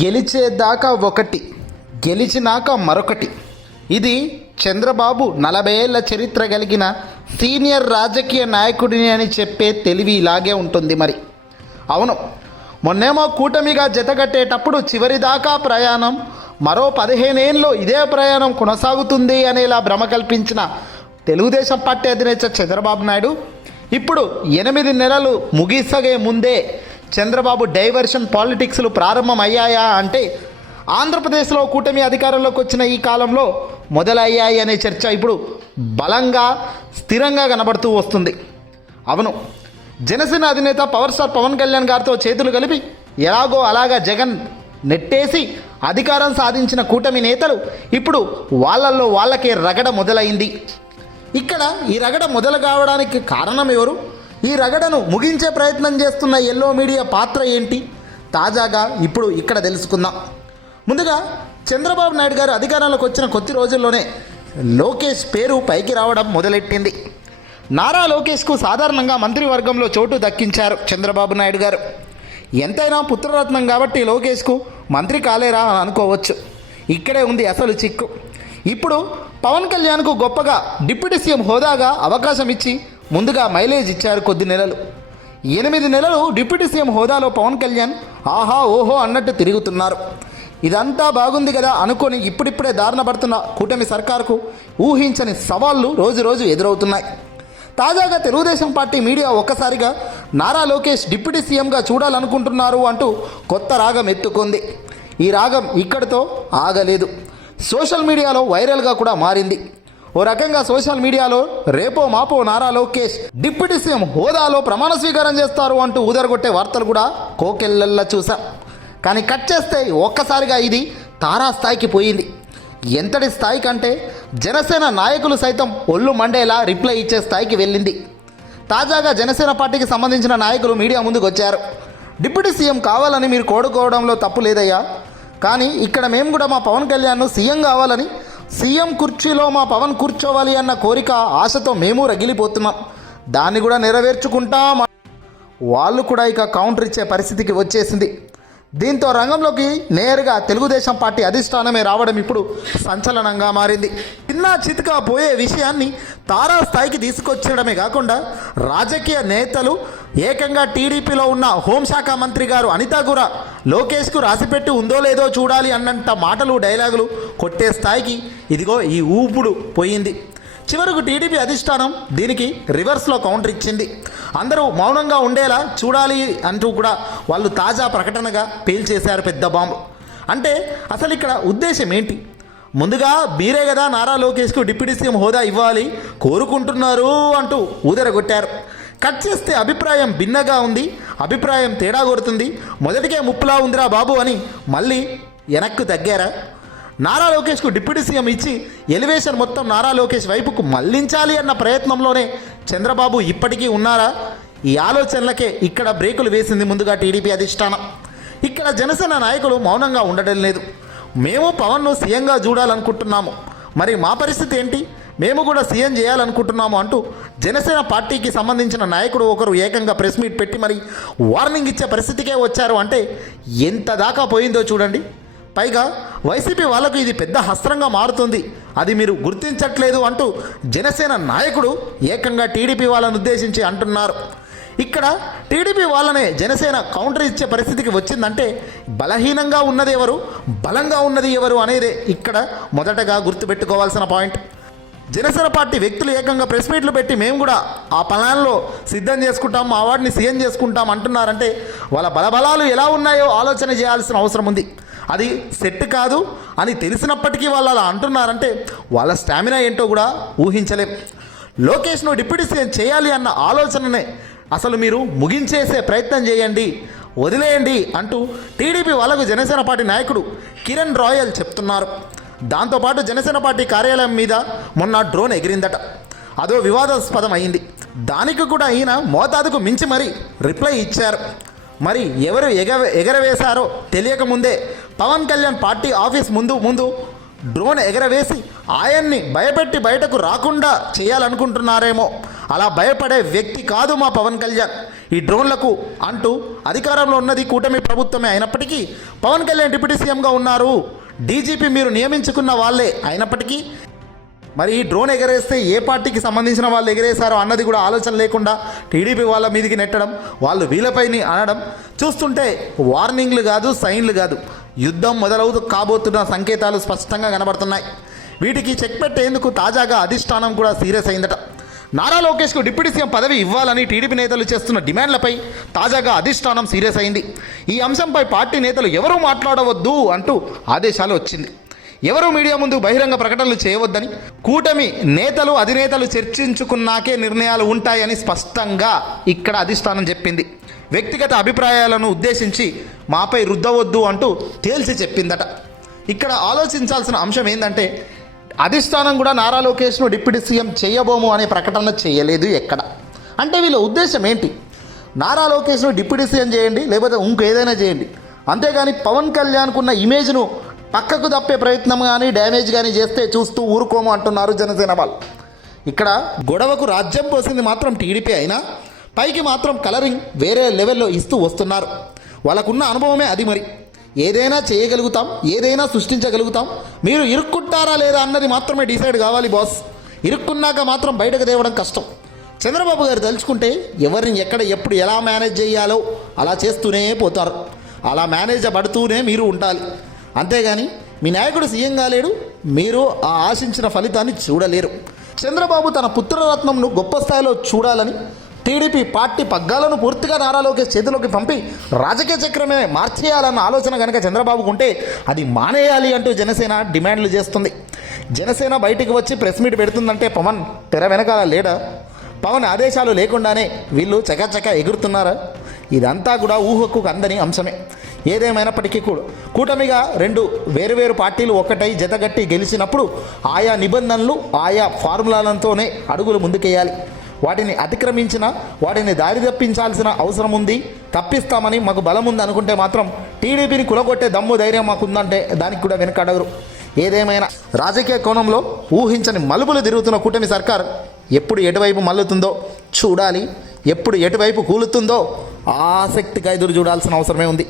గెలిచేదాకా ఒకటి గెలిచినాక మరొకటి. ఇది చంద్రబాబు నలభై ఏళ్ళ చరిత్ర కలిగిన సీనియర్ రాజకీయ నాయకుడిని అని చెప్పే తెలివి ఇలాగే ఉంటుంది మరి. అవును మొన్నేమో కూటమిగా జతగట్టేటప్పుడు చివరిదాకా ప్రయాణం మరో పదిహేనేళ్ళు ఇదే ప్రయాణం కొనసాగుతుంది అనేలా భ్రమ కల్పించిన తెలుగుదేశం పార్టీ అధినేత చంద్రబాబు నాయుడు ఇప్పుడు ఎనిమిది నెలలు ముగిసగే ముందే చంద్రబాబు డైవర్షన్ పాలిటిక్స్లు ప్రారంభమయ్యాయా అంటే ఆంధ్రప్రదేశ్లో కూటమి అధికారంలోకి వచ్చిన ఈ కాలంలో మొదలయ్యాయి అనే చర్చ ఇప్పుడు బలంగా స్థిరంగా కనబడుతూ వస్తుంది. అవును జనసేన అధినేత పవర్ స్టార్ పవన్ కళ్యాణ్ గారితో చేతులు కలిపి ఎలాగో అలాగా జగన్ నెట్టేసి అధికారం సాధించిన కూటమి నేతలు ఇప్పుడు వాళ్ళల్లో వాళ్ళకే రగడ మొదలైంది. ఇక్కడ ఈ రగడ మొదలు కావడానికి కారణం ఎవరు? ఈ రగడను ముగించే ప్రయత్నం చేస్తున్న ఎల్లో మీడియా పాత్ర ఏంటి? తాజాగా ఇప్పుడు ఇక్కడ తెలుసుకుందాం. ముందుగా చంద్రబాబు నాయుడు గారు అధికారంలోకి వచ్చిన కొద్ది రోజుల్లోనే లోకేష్ పేరు పైకి రావడం మొదలెట్టింది. నారా లోకేష్కు సాధారణంగా మంత్రివర్గంలో చోటు దక్కించారు చంద్రబాబు నాయుడు గారు. ఎంతైనా పుత్రరత్నం కాబట్టి లోకేష్కు మంత్రి కాలేరా అని అనుకోవచ్చు. ఇక్కడే ఉంది అసలు చిక్కు. ఇప్పుడు పవన్ కళ్యాణ్కు గొప్పగా డిప్యూటీ సీఎం హోదాగా అవకాశం ఇచ్చి ముందుగా మైలేజ్ ఇచ్చారు కొద్ది నెలలు. ఎనిమిది నెలలు డిప్యూటీ సీఎం హోదాలో పవన్ కళ్యాణ్ ఆహా ఓహో అన్నట్టు తిరుగుతున్నారు. ఇదంతా బాగుంది కదా అనుకొని ఇప్పుడిప్పుడే దారుణ పడుతున్న కూటమి సర్కార్కు ఊహించని సవాళ్ళు రోజు రోజు ఎదురవుతున్నాయి. తాజాగా తెలుగుదేశం పార్టీ మీడియా ఒక్కసారిగా నారా లోకేష్ డిప్యూటీ సీఎంగా చూడాలనుకుంటున్నారు అంటూ కొత్త రాగం ఎత్తుకుంది. ఈ రాగం ఇక్కడితో ఆగలేదు. సోషల్ మీడియాలో వైరల్గా కూడా మారింది. ఓ రకంగా సోషల్ మీడియాలో రేపో మాపో నారా లోకేష్ డిప్యూటీ సీఎం హోదాలో ప్రమాణ స్వీకారం చేస్తారు అంటూ ఊదరగొట్టే వార్తలు కూడా కోకెళ్ళల్లా చూసాం కానీ కట్ చేస్తే ఒక్కసారిగా ఇది తారా స్థాయికి పోయింది. ఎంతటి స్థాయి కంటే జనసేన నాయకులు సైతం ఒళ్ళు మండేలా రిప్లై ఇచ్చే స్థాయికి వెళ్ళింది. తాజాగా జనసేన పార్టీకి సంబంధించిన నాయకులు మీడియా ముందుకు వచ్చారు డిప్యూటీ సీఎం కావాలని మీరు కోడుకోవడంలో తప్పు లేదయ్యా. కానీ ఇక్కడ మేము కూడా మా పవన్ కళ్యాణ్ను సీఎం కావాలని సీఎం కుర్చీలో మా పవన్ కూర్చోవాలి అన్న కోరిక ఆశతో మేము రగిలిపోతున్నాం. దాన్ని కూడా నెరవేర్చుకుంటాం. వాళ్ళు కూడా ఇక కౌంటర్ ఇచ్చే పరిస్థితికి వచ్చేసింది. దీంతో రంగంలోకి నేరుగా తెలుగుదేశం పార్టీ అధిష్టానమే రావడం ఇప్పుడు సంచలనంగా మారింది. చిన్న చితక పోయే విషయాన్ని తారా స్థాయికి తీసుకొచ్చడమే కాకుండా రాజకీయ నేతలు ఏకంగా టీడీపీలో ఉన్న హోంశాఖ మంత్రి గారు అనిత కూడా లోకేష్కు రాసిపెట్టి ఉందో లేదో చూడాలి అన్నంత మాటలు డైలాగులు కొట్టే స్థాయికి ఇదిగో ఈ ఊపుడు పోయింది. చివరకు టీడీపీ అధిష్టానం దీనికి రివర్స్లో కౌంటర్ ఇచ్చింది. అందరూ మౌనంగా ఉండేలా చూడాలి అంటూ కూడా వాళ్ళు తాజా ప్రకటనగా పేల్చేశారు పెద్ద బాంబు. అంటే అసలు ఇక్కడ ఉద్దేశం ఏంటి? ముందుగా మీరే కదా నారా లోకేష్కు డిప్యూటీ సీఎం హోదా ఇవ్వాలి కోరుకుంటున్నారు అంటూ ఊదరగొట్టారు. కట్ చేస్తే అభిప్రాయం భిన్నగా ఉంది అభిప్రాయం తేడా కొడుతుంది మొదటికే ముప్పులా ఉందిరా బాబు అని మళ్ళీ వెనక్కు తగ్గారా? నారా లోకేష్కు డిప్యూటీ సీఎం ఇచ్చి ఎలివేషన్ మొత్తం నారా లోకేష్ వైపుకు మళ్ళించాలి అన్న ప్రయత్నంలోనే చంద్రబాబు ఇప్పటికీ ఉన్నారా? ఈ ఆలోచనలకే ఇక్కడ బ్రేకులు వేసింది ముందుగా టీడీపీ అధిష్టానం. ఇక్కడ జనసేన నాయకులు మౌనంగా ఉండడం లేదు. మేము పవన్ను సీఎంగా చూడాలనుకుంటున్నాము. మరి మా పరిస్థితి ఏంటి? మేము కూడా సీఎం చేయాలనుకుంటున్నాము అంటూ జనసేన పార్టీకి సంబంధించిన నాయకుడు ఒకరు ఏకంగా ప్రెస్ మీట్ పెట్టి మరి వార్నింగ్ ఇచ్చే పరిస్థితికే వచ్చారు అంటే ఎంత దాకా పోయిందో చూడండి. పైగా వైసీపీ వాళ్ళకు ఇది పెద్ద హస్త్రంగా మారుతుంది. అది మీరు గుర్తించట్లేదు అంటూ జనసేన నాయకుడు ఏకంగా టీడీపీ వాళ్ళను ఉద్దేశించి అంటున్నారు. ఇక్కడ టీడీపీ వాళ్ళనే జనసేన కౌంటర్ ఇచ్చే పరిస్థితికి వచ్చిందంటే బలహీనంగా ఉన్నది ఎవరు బలంగా ఉన్నది ఎవరు అనేది ఇక్కడ మొదటగా గుర్తుపెట్టుకోవాల్సిన పాయింట్. జనసేన పార్టీ వ్యక్తులు ఏకంగా ప్రెస్ మీట్లు పెట్టి మేము కూడా ఆ ప్లాన్లో సిద్ధం చేసుకుంటాం మా వాడిని సీఎం చేసుకుంటాం అంటున్నారంటే వాళ్ళ బలబలాలు ఎలా ఉన్నాయో ఆలోచన చేయాల్సిన అవసరం ఉంది. అది సెట్ కాదు అని తెలిసినప్పటికీ వాళ్ళు అలా అంటున్నారంటే వాళ్ళ స్టామినా ఏంటో కూడా ఊహించలేం. లోకేష్ను డిప్యూటీ సీఎం చేయాలి అన్న ఆలోచననే అసలు మీరు ముగించేసే ప్రయత్నం చేయండి వదిలేయండి అంటూ టీడీపీ వాళ్ళకు జనసేన పార్టీ నాయకుడు కిరణ్ రాయల్ చెప్తున్నారు. దాంతోపాటు జనసేన పార్టీ కార్యాలయం మీద మొన్న డ్రోన్ ఎగిరిందట. అదో వివాదాస్పదం అయింది. దానికి కూడా ఈయన మోతాదుకు మించి మరీ రిప్లై ఇచ్చారు. మరి ఎవరు ఎగ ఎగరవేశారో తెలియకముందే పవన్ కళ్యాణ్ పార్టీ ఆఫీస్ ముందు ముందు డ్రోన్ ఎగరవేసి ఆయన్ని భయపెట్టి బయటకు రాకుండా చేయాలనుకుంటున్నారేమో. అలా భయపడే వ్యక్తి కాదు మా పవన్ కళ్యాణ్. ఈ డ్రోన్లకు అంటూ అధికారంలో ఉన్నది కూటమి ప్రభుత్వమే అయినప్పటికీ పవన్ కళ్యాణ్ డిప్యూటీ సీఎంగా ఉన్నారు. డీజీపీ మీరు నియమించుకున్న వాళ్ళే అయినప్పటికీ మరి ఈ డ్రోన్ ఎగరేస్తే ఏ పార్టీకి సంబంధించిన వాళ్ళు ఎగరేశారో అన్నది కూడా ఆలోచన లేకుండా టీడీపీ వాళ్ళ మీదకి నెట్టడం వాళ్ళు వీళ్ళపైని అనడం చూస్తుంటే వార్నింగ్లు కాదు సైన్లు కాదు. యుద్ధం మొదలవుతూ కాబోతున్న సంకేతాలు స్పష్టంగా కనబడుతున్నాయి. వీటికి చెక్ పెట్టేందుకు తాజాగా అధిష్టానం కూడా సీరియస్ అయిందట. నారా లోకేష్కు డిప్యూటీ సీఎం పదవి ఇవ్వాలని టీడీపీ నేతలు చేస్తున్న డిమాండ్లపై తాజాగా అధిష్టానం సీరియస్ అయింది. ఈ అంశంపై పార్టీ నేతలు ఎవరూ మాట్లాడవద్దు అంటూ ఆదేశాలు వచ్చింది. ఎవరు మీడియా ముందు బహిరంగ ప్రకటనలు చేయవద్దని? కూటమి నేతలు అధినేతలు చర్చించుకున్నాకే నిర్ణయాలు ఉంటాయని స్పష్టంగా ఇక్కడ అధిష్టానం చెప్పింది. వ్యక్తిగత అభిప్రాయాలను ఉద్దేశించి మాపై రుద్దవద్దు అంటూ తేల్చి చెప్పిందట. ఇక్కడ ఆలోచించాల్సిన అంశం ఏంటంటే అధిష్టానం కూడా నారా లోకేష్ను డిప్యూటీ సీఎం చేయబోము అనే ప్రకటన చేయలేదు ఎక్కడ? అంటే వీళ్ళ ఉద్దేశం ఏంటి? నారా లోకేష్ను డిప్యూటీ సీఎం చేయండి లేకపోతే ఇంకేదైనా చేయండి. అంతేగాని పవన్ కళ్యాణ్కున్న ఇమేజ్ను పక్కకు తప్పే ప్రయత్నం కానీ డ్యామేజ్ కానీ చేస్తే చూస్తూ ఊరుకోము అంటున్నారు జనసేన వాళ్ళు. ఇక్కడ గొడవకు రాజ్యం పోసింది మాత్రం టీడీపీ అయినా పైకి మాత్రం కలరింగ్ వేరే లెవెల్లో ఇస్తూ వస్తున్నారు. వాళ్ళకున్న అనుభవమే అది మరి. ఏదైనా చేయగలుగుతాం ఏదైనా సృష్టించగలుగుతాం. మీరు ఇరుక్కుంటారా లేదా అన్నది మాత్రమే డిసైడ్ కావాలి బాస్. ఇరుక్కున్నాక మాత్రం బయటకు తేవడం కష్టం. చంద్రబాబు గారు తలుచుకుంటే ఎవరిని ఎక్కడ ఎప్పుడు ఎలా మేనేజ్ చేయాలో అలా చేస్తూనే పోతారు. అలా మేనేజ్ పడుతూనే మీరు ఉండాలి. అంతేగాని మీ నాయకుడు సీఎం కాలేడు మీరు ఆ ఆశించిన ఫలితాన్ని చూడలేరు. చంద్రబాబు తన పుత్రరత్నంను గొప్ప స్థాయిలో చూడాలని టీడీపీ పార్టీ పగ్గాలను పూర్తిగా నారాలోకి చేతిలోకి పంపి రాజకీయ చక్రమే మార్చేయాలన్న ఆలోచన కనుక చంద్రబాబుకు ఉంటే అది మానేయాలి అంటూ జనసేన డిమాండ్లు చేస్తుంది. జనసేన బయటికి వచ్చి ప్రెస్ మీట్ పెడుతుందంటే పవన్ తెర వెనకాల లేడా? పవన్ ఆదేశాలు లేకుండానే వీళ్ళు చకచక ఎగురుతున్నారా? ఇదంతా కూడా ఊహకు అందని అంశమే. ఏదేమైనప్పటికీ కూడా కూటమిగా రెండు వేరువేరు పార్టీలు ఒకటై జతగట్టి గెలిచినప్పుడు ఆయా నిబంధనలు ఆయా ఫార్ములాలతోనే అడుగులు ముందుకేయాలి. వాటిని అతిక్రమించిన వాటిని దారి తప్పించాల్సిన అవసరం ఉంది. తప్పిస్తామని మాకు బలం ఉంది అనుకుంటే మాత్రం టీడీపీని కులగొట్టే దమ్ము ధైర్యం మాకుందంటే దానికి కూడా వెనకడగరు. ఏదేమైనా రాజకీయ కోణంలో ఊహించని మలుపులు తిరుగుతున్న కూటమి సర్కార్ ఎప్పుడు ఎటువైపు మల్లుతుందో చూడాలి. ఎప్పుడు ఎటువైపు కూలుతుందో ఆసక్తిగా ఎదురు చూడాల్సిన అవసరమే ఉంది.